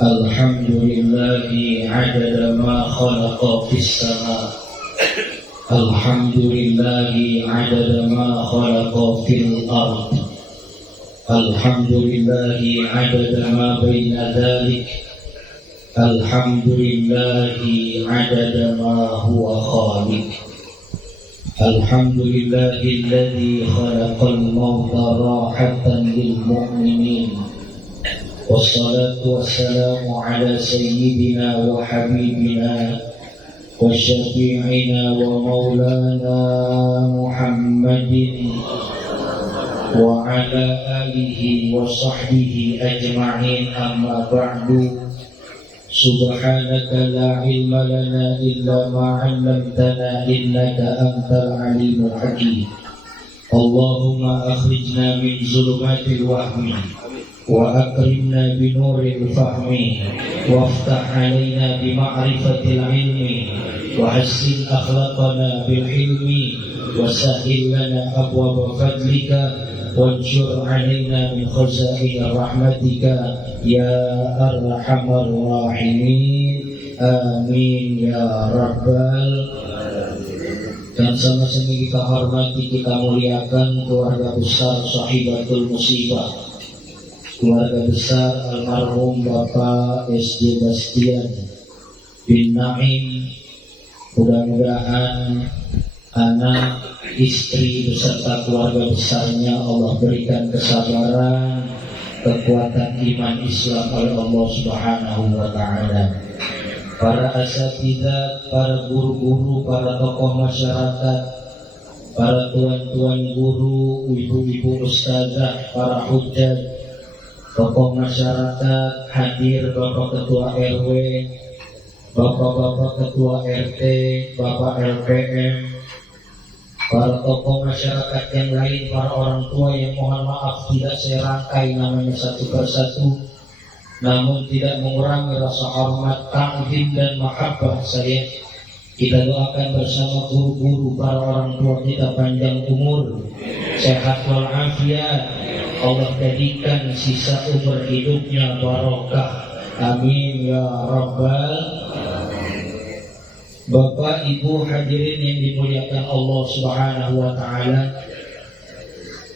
Alhamdulillahi adada ma khalaqa fis sama. Alhamdulillahi adada ma khalaqa fil ard. Alhamdulillahi adada ma baina dhalik. Alhamdulillahi adada ma huwa khaliq. Alhamdulillahi alladhi khalaqal mauta rahatan lil mu'minin. Wassalatu wassalamu ala sayyidina wa habibina wa syafi'ina wa maulana Muhammadin wa ala alihi wa sahbihi ajma'in, amma ba'du. Subhanaka la ilma lana illa ma 'allamtana innaka antal alimul hakim. Allahumma akhrijna min zulumatil wahmi wa akrimna bi nuril fahmi waftah alaina bi ma'rifatil ilmi wa hassin akhlaqana bil hilmi wa sahhil lana abwaaba fadlika wanshur alaina min khazain rahmatika ya arhamar rahimin. Amin ya rabbal. Dan sama-sama kita hormati, kita muliakan keluarga besar Sahibatul Musibah, keluarga besar almarhum Bapak SD Bastian bin Naim. Mudah-mudahan anak, istri beserta keluarga besarnya Allah berikan kesabaran, kekuatan iman Islam oleh Allah Subhanahu wa Ta'ala. Para asatidzah, para guru-guru, para tokoh masyarakat, para tuan-tuan guru, ibu-ibu ustazah, para hujjah, tokoh masyarakat hadir, Bapak Ketua RW, Bapak-bapak Ketua RT, Bapak LPM, para tokoh masyarakat yang lain, para orang tua yang mohon maaf tidak saya rangkai namanya satu persatu, namun tidak mengurangi rasa hormat, ta'zim dan mahabbah saya. Kita doakan bersama guru-guru, para orang tua kita panjang umur, sehat walafiat, Allah jadikan sisa umur hidupnya barokah. Amin ya rabbal. Bapak Ibu hadirin yang dimuliakan Allah Subhanahu wa Ta'ala,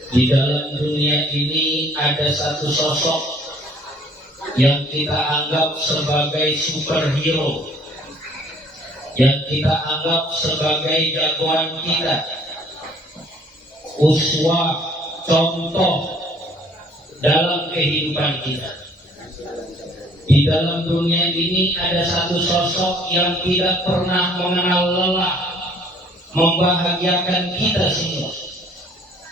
di dalam dunia ini ada satu sosok yang kita anggap sebagai superhero, yang kita anggap sebagai jagoan kita, uswah, contoh dalam kehidupan kita. Di dalam dunia ini ada satu sosok yang tidak pernah mengenal lelah, membahagiakan kita semua.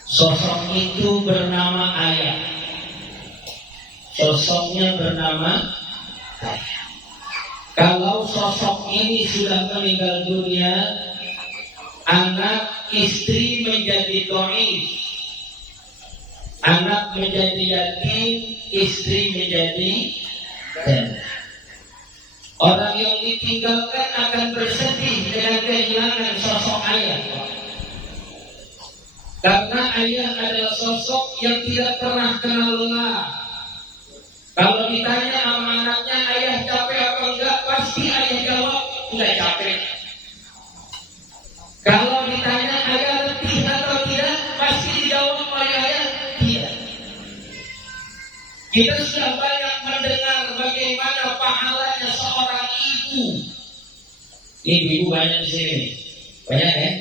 Sosok itu bernama ayah. Sosoknya bernama ayah. Kalau sosok ini sudah meninggal dunia, anak, istri menjadi dhaif, anak menjadi yatim, istri menjadi dan orang yang ditinggalkan akan bersedih dengan kehilangan sosok ayah. Karena ayah adalah sosok yang tidak pernah kenal lelah. Kalau ditanya sama anaknya, ayah capek apa enggak, pasti ayah jawab enggak capek. Kalau ditanya ayah letih atau tidak, pasti dijawab oleh ayah tidak. Kita sudah banyak mendengar bagaimana pahalanya seorang ibu. Ibu-ibu banyak di sini. Banyak ya?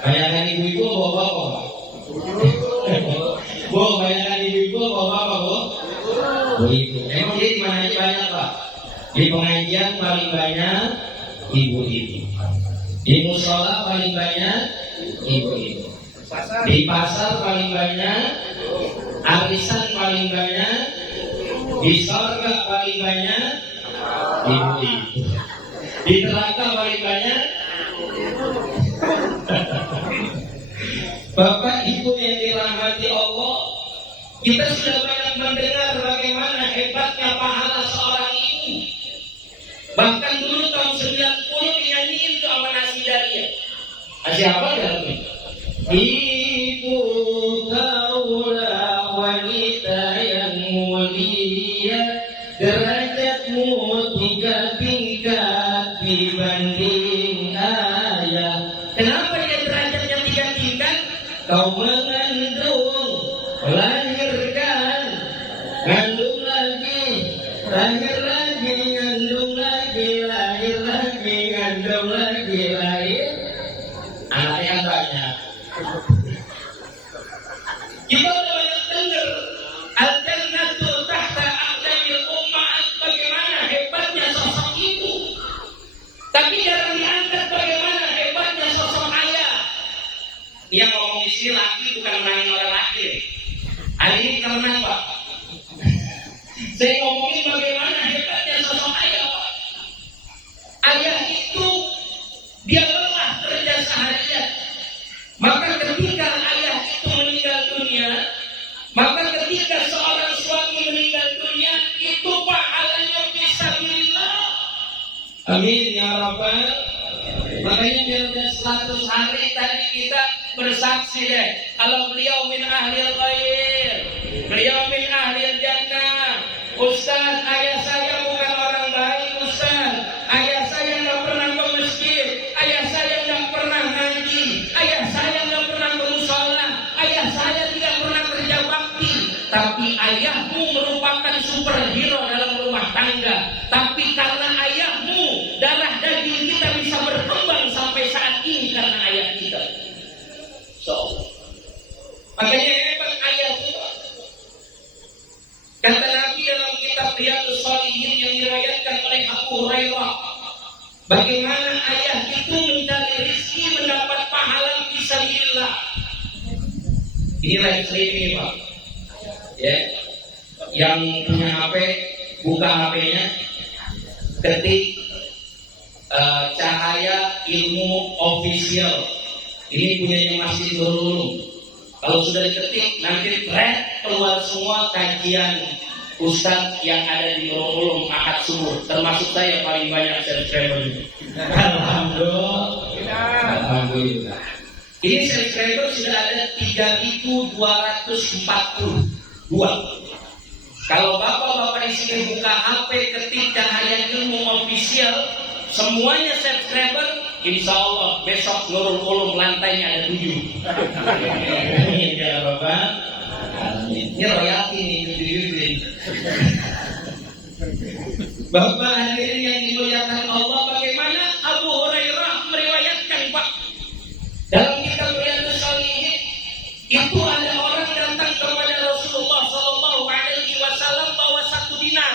Banyakan ibu-ibu bawa-bawa. Bu, banyakan ibu-ibu bawa-bawa, Bu. Ibu. Emang dia di mana aja banyak, Pak? Di pengajian paling banyak ibu-ibu. Di mushola paling banyak ibu-ibu. Di pasar paling banyak, arisan paling banyak, di surga paling banyak ibu-ibu. Di neraka paling banyak. Bapak Ibu yang dirahmati Allah, kita sudah banyak mendengar bagaimana hebatnya pahala seorang ibu. Bahkan dulu tahun 90 dinyanyiin tuh sama Nasi Daria. Siapa dalamnya? Ibu kaulah wanita yang mulia, derajatmu ngandung lagi, lahir lagi, ngandung lagi, lahir lagi, ngandung lagi, lahir. Anaknya banyak. Kita udah banyak dengar al-jannatu tahta aqdamil ummahat, bagaimana hebatnya sosok ibu. Tapi jarang diangkat bagaimana hebatnya sosok ayah. Dia ngomong di sini laki bukan menangin orang laki. Hari ini kita menang, Pak. Saya ngomongin bagaimana hebatnya sosok ayah, Pak. Ayah itu dia lelah kerja seharian. Maka ketika ayah itu meninggal dunia, maka ketika seorang suami meninggal dunia, itu pahalanya fisabilillah. Amin ya rabbal. Makanya biar udah 100 hari tadi kita bersaksi deh, kalau beliau min ahlil khair, beliau min ahlil jannah. Ustaz, ayah saya bukan orang baik, Ustaz. Ayah saya nggak pernah ke masjid, ayah saya nggak pernah ngaji, ayah saya nggak pernah bermusola, ayah saya tidak pernah kerja bakti. Tapi ayahmu merupakan superhero dalam rumah tangga. Tapi karena ayahmu, darah daging kita bisa berkembang sampai saat ini karena ayah kita. So, makanya hebat ayah kita. Kata Nabi dalam kitab Riyadhus Shalihin yang diriwayatkan oleh Abu Hurairah, bagaimana ayah itu mencari rezeki mendapat pahala fisabilillah. Ini live streaming, Pak. Ya, yang punya HP buka HP-nya, ketik Cahaya Ilmu Official. Ini punyanya Masjid Nurul Ulum. Kalau sudah diketik, nanti keluar semua kajian Ustadz yang ada di Nurul Ulum Ahad Subuh, termasuk saya paling banyak subscriber. Alhamdulillah. Ini subscriber sudah ada 3.242. Kalau bapak-bapak di sini buka HP ketik Cahaya Ilmu Official, semuanya subscriber, insya Allah besok Nurul Ulum lantainya ada 7. Amin ya Bapak. Ini royalti nih di Bapak hadirin yang dimuliakan Allah, bagaimana Abu Hurairah meriwayatkan, Pak, dalam kitab Riyadhus Shalihin, itu ada orang datang kepada Rasulullah SAW bawa 1 dinar.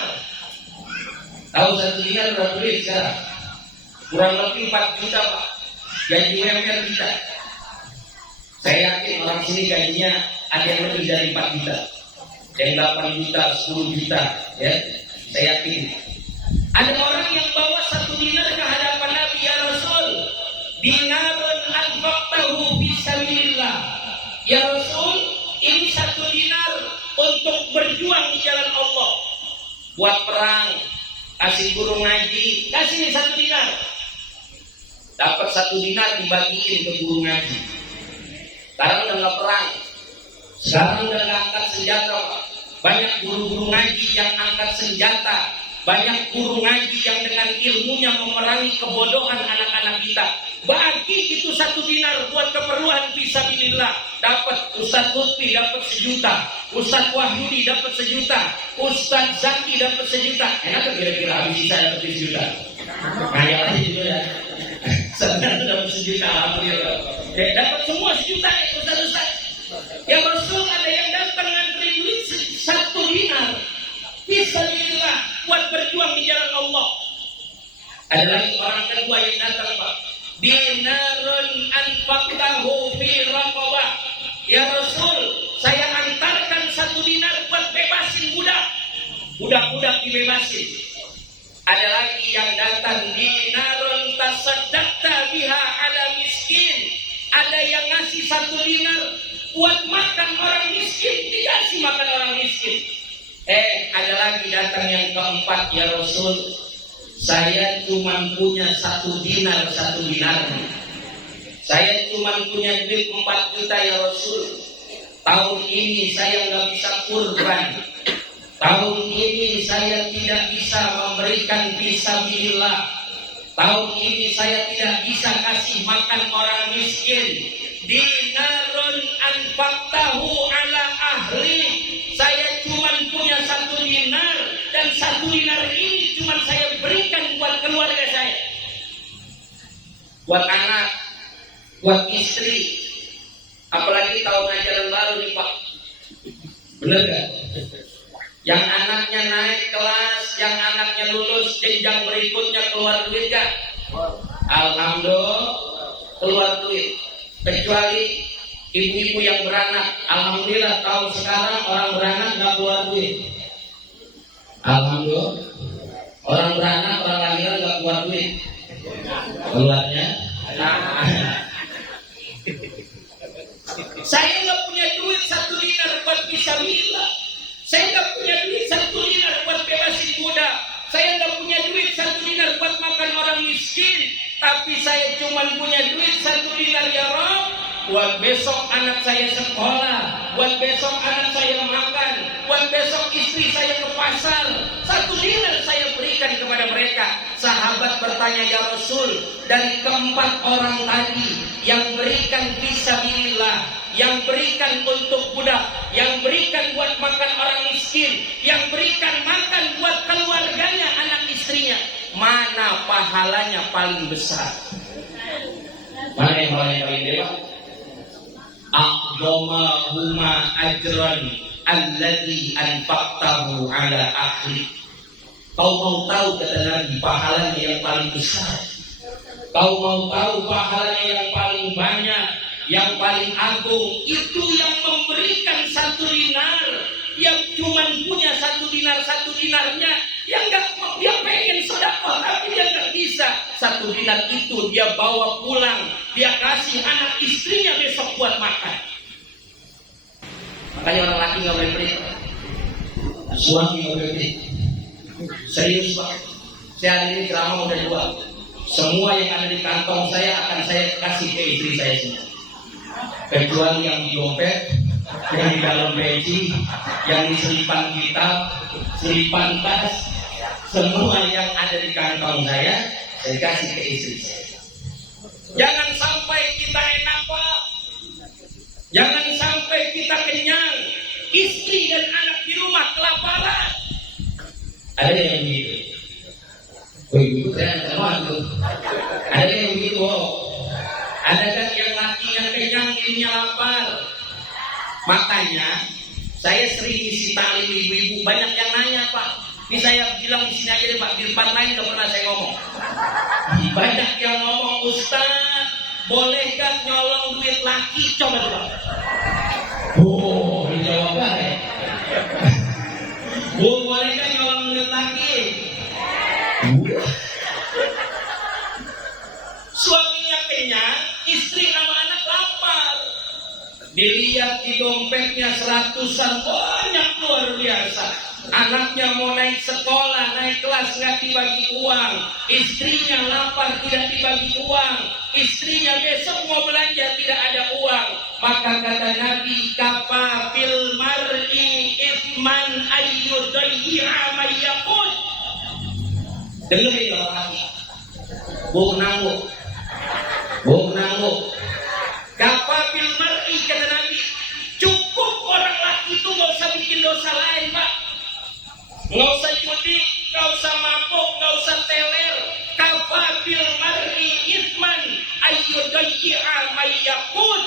Tahu 1 dinar berapa duit sekarang? Kurang lebih 4 juta, Pak. Gaji UMR kita. Saya yakin orang sini gajinya ada yang lebih dari 4 juta. Yang 8 juta, 10 juta, ya. Saya yakin. Ada orang yang bawa 1 dinar ke hadapan Nabi, ya Rasul, dinarun anfaqtahu fisabilillah. Ya Rasul, ini 1 dinar untuk berjuang di jalan Allah. Buat perang, kasih guru ngaji, kasih 1 dinar. Dapat 1 dinar dibagiin ke guru ngaji. Sekarang udah nggak perang, sekarang udah nggak angkat senjata, Pak. Banyak guru-guru ngaji yang angkat senjata, banyak guru ngaji yang dengan ilmunya memerangi kebodohan anak-anak kita. Bagi itu 1 dinar buat keperluan fisabilillah. Dapat Ustaz Lutfi dapat 1 juta, Ustaz Wahyudi dapat 1 juta, Ustaz Zaki dapat 1 juta. Enak kan kira-kira habis sisa dapat 1 juta? Kaya aja juga ya. Sebenarnya dapat 1 juta, alhamdulillah. Dapat semua 1 juta ya Ustaz. Ya Rasul, ada yang datang ngantri duit 1 dinar fisabilillah buat berjuang di jalan Allah. Ada lagi orang kedua yang datang, Pak. Dinarun anfaqtahu fi raqabah. Ya Rasul, saya antarkan 1 dinar buat bebasin budak. Budak-budak dibebasin. Ada lagi yang datang, dinarun tasaddaqta biha ala miskin. Ada yang ngasih 1 dinar buat makan orang miskin, dikasih makan orang miskin. Ada lagi datang yang keempat, ya Rasul, saya cuma punya 1 dinar, 1 dinar. Saya cuma punya duit 4 juta ya Rasul. Tahun ini saya nggak bisa kurban. Tahun ini saya tidak bisa memberikan fisabilillah. Tahun ini saya tidak bisa kasih makan orang miskin. Dinarun anfaqtahu ala ahli. Saya cuma punya 1 Dan 1 dinar ini cuma saya berikan buat keluarga saya, buat anak, buat istri. Apalagi tahun ajaran baru nih Pak, bener gak? Yang anaknya naik kelas, yang anaknya lulus jenjang berikutnya, keluar duit gak? Alhamdulillah keluar duit. Kecuali ibu-ibu yang beranak, alhamdulillah tahun sekarang orang beranak gak keluar duit. Alhamdulillah orang beranak, orang lahiran gak keluar duit. Keluarnya saya nggak punya duit 1 dinar buat fisabilillah. Saya nggak punya duit 1 dinar buat bebasin budak. Saya nggak punya duit 1 dinar buat makan orang miskin. Tapi saya cuma punya duit 1 dinar ya Rob, buat besok anak saya sekolah, buat besok anak saya makan, buat besok istri saya ke pasar. 1 dinar saya berikan kepada mereka. Sahabat bertanya, ya Rasul, dari keempat orang tadi yang berikan fisabilillah, yang berikan untuk budak, yang berikan buat makan orang miskin, yang berikan makan buat keluarganya, anak istrinya, mana pahalanya paling besar? Mana yang paling dewa? Aqdama huma ajran alladhi anfaqtahu ala ahli. Kau mau tahu, kata Nabi, pahalanya yang paling besar? Kau mau tahu pahalanya yang paling banyak, yang paling agung? Itu yang memberikan 1 dinar, yang cuma punya 1 dinar, 1 dinarnya yang gak, dia pengen sedekah tapi dia gak bisa. 1 dinar itu dia bawa pulang, dia kasih anak istrinya besok buat makan. Makanya orang laki gak boleh pelit, suami gak boleh pelit. Serius Pak, saya hari ini ceramah udah 2. Semua yang ada di kantong saya akan saya kasih ke istri saya semua, kecuali yang di dompet, yang di dalam peci, yang di selipan kitab, selipan tas, semua yang ada di kantong saya kasih ke istri saya. Jangan sampai kita enak Pak, jangan sampai kita kenyang, istri dan anak di rumah kelaparan. Ada yang begitu. Oh ibu saya sama tuh. Ada yang begitu. Ada kan yang lakinya kenyang, dirinya lapar. Makanya saya sering isi talim ibu-ibu, banyak yang nanya Pak. Ini saya bilang di sini aja deh Pak, di tempat lain nggak pernah saya ngomong. Banyak yang ngomong, Ustaz, boleh gak nyolong duit laki? Coba dulu. Oh, dijawab gak ya? Bu, boleh gak nyolong duit laki? Suaminya kenyang, istri sama anak lapar. Dilihat di dompetnya 100-an, banyak luar biasa. Anaknya mau naik sekolah, naik kelas, nggak dibagi uang. Istrinya lapar, tidak dibagi uang. Istrinya besok mau belanja, tidak ada uang. Maka kata Nabi, kafa bil mar'i ithman ayyudayyi'a ma yaqul. Dengerin orang lagi. Bu nanggu. Kafa bil mar'i, kata Nabi, cukup orang laki itu nggak usah bikin dosa lain Pak. Nggak usah judi, nggak usah mabuk, nggak usah teler. Kafa bil mar'i ithman ayyudayyi'a ma yaqul.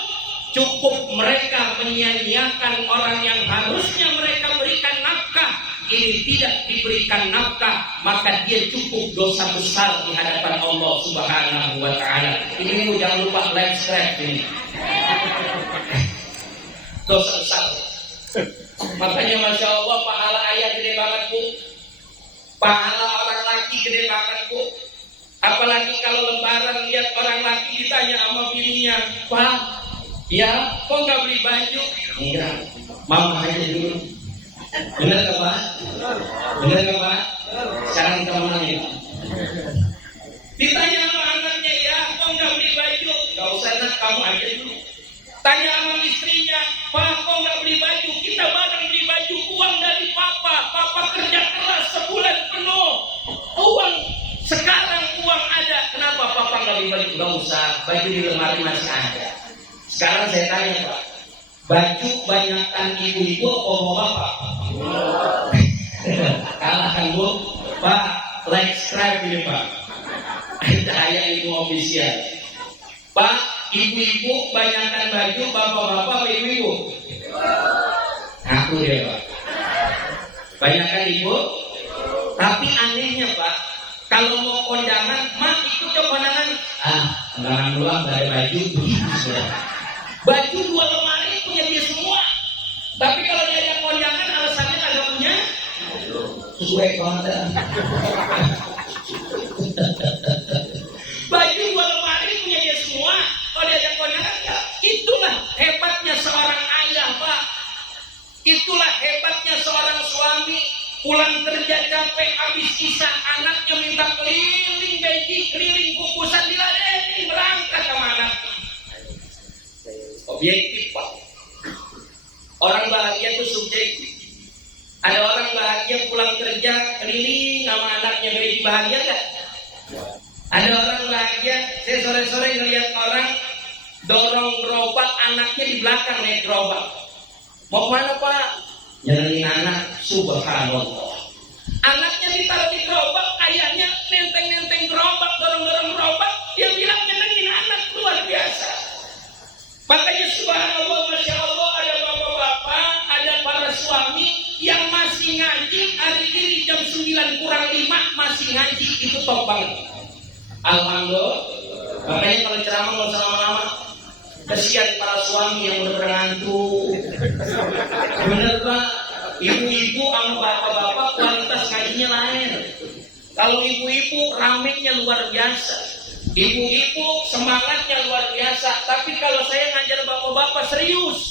Cukup mereka menyia-nyiakan orang yang harusnya mereka berikan nafkah, ini tidak diberikan nafkah, maka dia cukup dosa besar di hadapan Allah Subhanahu wa Ta'ala. Ini jangan lupa like, subscribe ini. Dosa besar. Makanya Masya Allah, pahala ayah gede banget Bu, pahala orang laki gede banget Bu. Apalagi kalau lebaran lihat orang laki ditanya sama bininya, Pak, ya, kok nggak beli baju? Enggak, mama aja dulu. Bener nggak Pak? Bener nggak Pak? Sekarang kita menangin. Ditanya sama anaknya, ya, kok nggak beli baju? Nggak usah nak, kamu aja dulu. Tanya sama istrinya, Pak, kok nggak beli baju? Kita bareng beli baju, uang dari Papa. Papa kerja keras sebulan penuh. Uang sekarang uang ada. Kenapa Papa nggak beli baju? Nggak usah, baju di lemari masih ada. Sekarang saya tanya Pak, baju banyakkan ibu-ibu apa bapak? Kalahkan Bu? Pak, like subscribe ini Pak. Cahaya Ilmu Official. Pak, ibu-ibu banyakkan baju, bapak-bapak ibu-ibu. Aku deh Pak. Banyakkan ibu. Tapi anehnya Pak, kalau mau kondangan, mak ikut ke kondangan. Kondangan pulang gak ada baju. Baju 2 lemari punya dia semua. Tapi kalau dia ada kondangan, alasannya kagak punya. Sesuai kondangan. Baju 2 lemari punya dia semua. Kalau dia ada kondangan, ya itulah hebatnya seorang ayah Pak. Itulah hebatnya seorang suami. Pulang kerja capek, habis kisah anaknya minta keliling gaji, keliling kukusan diladenin, berangkat sama anaknya. Objektif Pak. Orang bahagia itu subjektif. Ada orang bahagia pulang kerja keliling sama anaknya, gaji bahagia gak? Ada orang bahagia, saya sore-sore ngeliat orang dorong gerobak, anaknya di belakang naik gerobak. Mau kemana Pak? Nyariin anak, subhanallah. Anaknya ditaruh di gerobak, ayahnya nenteng-nenteng gerobak, dorong-dorong gerobak. Dia bilang nyenengin anak, luar biasa. Makanya subhanallah, masya Allah, ada bapak-bapak, ada para suami yang masih ngaji. Hari ini jam 9:05 masih ngaji, itu top banget. Alhamdulillah. Makanya kalau ceramah nggak usah lama-lama. Kesian para suami yang udah ngantuk. Bener Pak, ibu-ibu sama bapak-bapak kualitas ngajinya lain. Kalau ibu-ibu ramenya luar biasa, ibu-ibu semangatnya luar biasa. Tapi kalau saya ngajar bapak-bapak serius,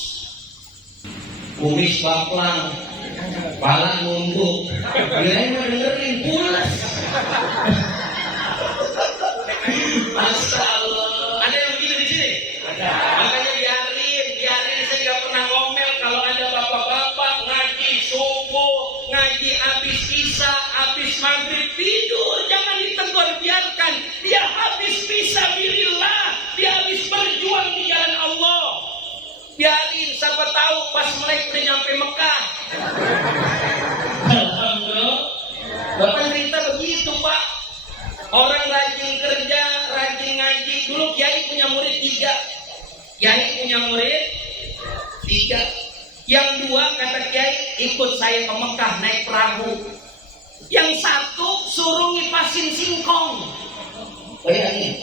kumis baplang, kepala nunduk, dia mau dengerin pulas. Masya Allah, ada yang begitu di sini? Makanya biarin saya nggak pernah ngomel kalau ada bapak-bapak ngaji subuh, ngaji habis isya, habis maghrib tidur, jangan ditegur, biarkan dia habis fisabilillah, dia habis berjuang di jalan Allah. Biarin, siapa tahu pas mereka udah nyampe Mekah. Alhamdulillah. Bapak cerita begitu Pak. Orang rajin kerja, rajin ngaji. Dulu Kiai punya murid 3. Kiai punya murid 3. Yang 2 kata Kiai, ikut saya ke Mekah naik perahu. Yang 1 suruh ngipasin singkong. Bayangin,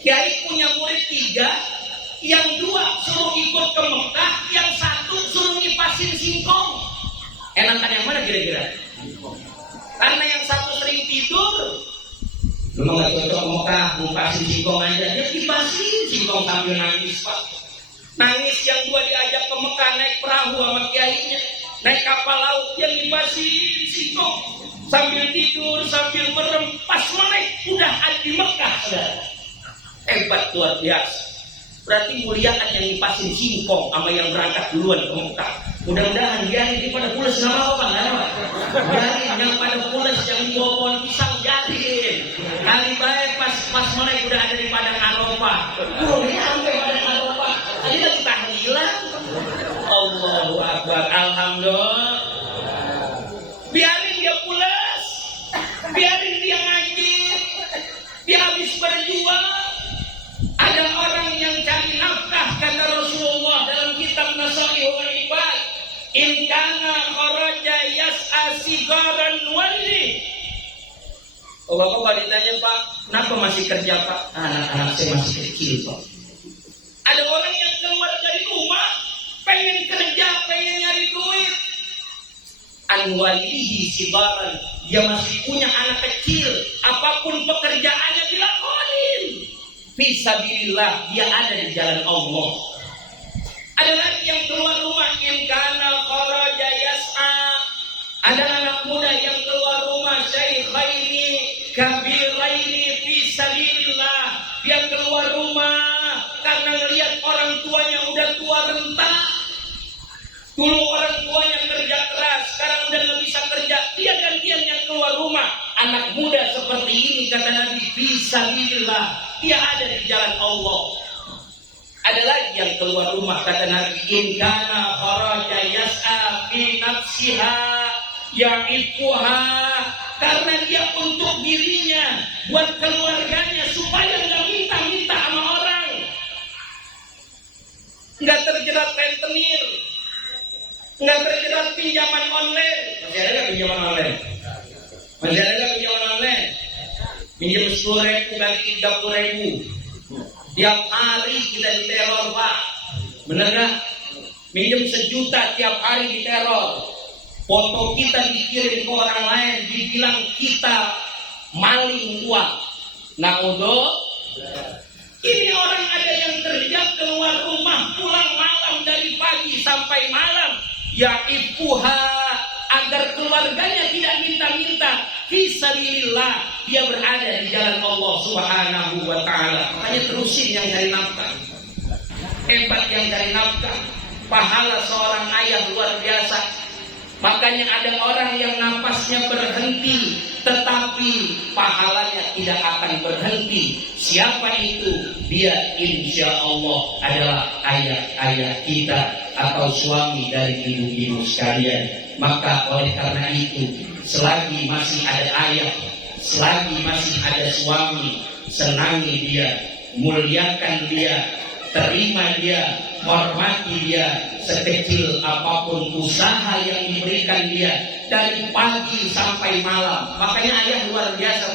Kiai punya murid 3. Yang 2 suruh ikut ke Mekah, yang 1 suruh ngipasin singkong. Enakan yang mana kira-kira? Karena yang 1 sering tidur, memang gak cocok ke Mekah, ngupasin singkong aja. Dia kipasin singkong sambil nangis Pak. Nangis. Yang 2 diajak ke Mekah naik perahu sama kiainya, naik kapal laut, yang kipasin singkong sambil tidur, sambil merem. Pas melek udah ada di Mekah saudara. Hebat luar biasa. Berarti muliaan yang kipasin singkong sama yang berangkat duluan ke Mekah. Mudah-mudahan biarin pada pulas nggak apa-apa, nggak apa. Biarin yang pada pulas yang bawa pohon pisang, biarin. Kali baik pas mulai udah ada di padang Arafah. Sampai padang Arafah. Tadi lagi tahlilan. Allahu Akbar. Alhamdulillah. Biarin dia pulas. Biarin dia ngaji. Dia habis berjuang. Ada orang yang cari nafkah, kata Rasulullah dalam kitab Nasaihul Ibad. In kana kharaja yas'a sigaran wali. Oh Bapak kalau ditanya Pak, kenapa masih kerja Pak? Anak-anak saya masih kecil Pak. Ada orang yang keluar dari rumah, pengen kerja, pengen nyari duit. Anwalihi sigaran, dia masih punya anak kecil, apapun pekerjaannya dilakonin. Fisabilillah, dia ada di jalan Allah. Ada lagi yang keluar rumah, in kana kharaja yas'a. Ada anak muda yang keluar rumah, syaikhaini kabiraini fisabilillah. Dia keluar rumah karena ngelihat orang tuanya udah tua renta. Dulu orang tuanya kerja keras, sekarang udah nggak bisa kerja. Dia gantian yang keluar rumah. Anak muda seperti ini kata Nabi, fisabilillah. Dia ada di jalan Allah. Ada lagi yang keluar rumah kata Nabi, in kana kharaja yas'a fi nafsiha. Ya'ifuha, karena dia untuk dirinya, buat keluarganya, supaya nggak minta-minta sama orang, nggak terjerat rentenir, nggak terjerat pinjaman online. Masih ada nggak pinjaman online? Masih ada nggak pinjaman online? Pinjam 10.000 ganti 30.000. Tiap hari kita diteror, Pak. Bener nggak? Minjem 1 juta tiap hari diteror. Foto kita dikirim ke orang lain, dibilang kita maling uang. Naudzubillah. Ini orang ada yang kerja keluar rumah, pulang malam dari pagi sampai malam. Ya'ifuha, agar keluarganya tidak minta-minta. Fisabilillah, dia berada di jalan Allah Subhanahu wa ta'ala. Makanya terusin yang cari nafkah. Hebat yang cari nafkah. Pahala seorang ayah luar biasa. Makanya ada orang yang napasnya berhenti, tetapi pahalanya tidak akan berhenti. Siapa itu? Dia insya Allah adalah ayah-ayah kita atau suami dari ibu-ibu sekalian. Maka oleh karena itu, selagi masih ada ayah, selagi masih ada suami, senangi dia, muliakan dia, terima dia, hormati dia, sekecil apapun usaha yang diberikan dia dari pagi sampai malam. Makanya ayah luar biasa.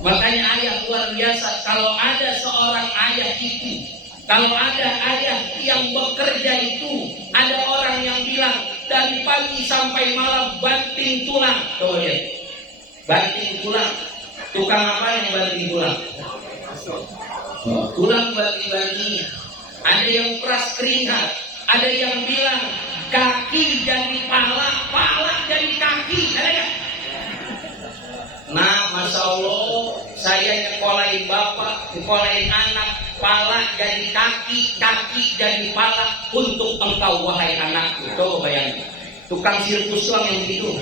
Makanya ayah luar biasa. Kalau ada seorang ayah itu, kalau ada ayah yang bekerja itu, ada orang yang bilang dari pagi sampai malam banting tulang. Coba lihat, banting tulang. Tukang apa yang banting tulang? Tulang banting-bantingnya. Ada yang peras keringat, ada yang bilang kaki jadi pala, pala jadi kaki, ada nggak? Nah, masya Allah, saya nyekolahin bapak, nyekolahin anak, pala jadi kaki, kaki jadi pala untuk engkau wahai anakku. Coba bayangin, tukang sirkus doang yang begitu.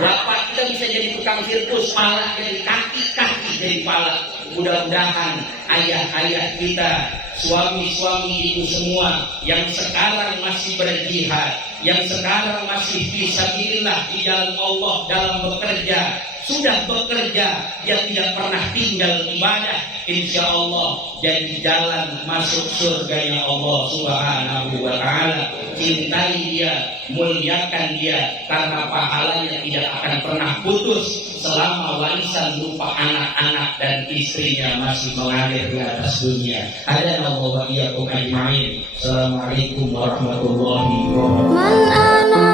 Bapak kita bisa jadi tukang sirkus, pala jadi kaki, kaki jadi pala. Mudah-mudahan ayah-ayah kita, suami-suami ibu semua yang sekarang masih berjihad, yang sekarang masih fisabilillah di jalan Allah dalam bekerja, sudah bekerja, dia tidak pernah tinggal ibadah, insya Allah jadi jalan masuk surganya Allah Subhanahu wa ta'ala. Cintai dia, muliakan dia, karena pahalanya tidak akan pernah putus selama warisan berupa anak-anak dan istrinya masih mengalir di atas dunia. Hadanallahu wa iyyakum ajma'in. Assalamualaikum warahmatullahi wabarakatuh.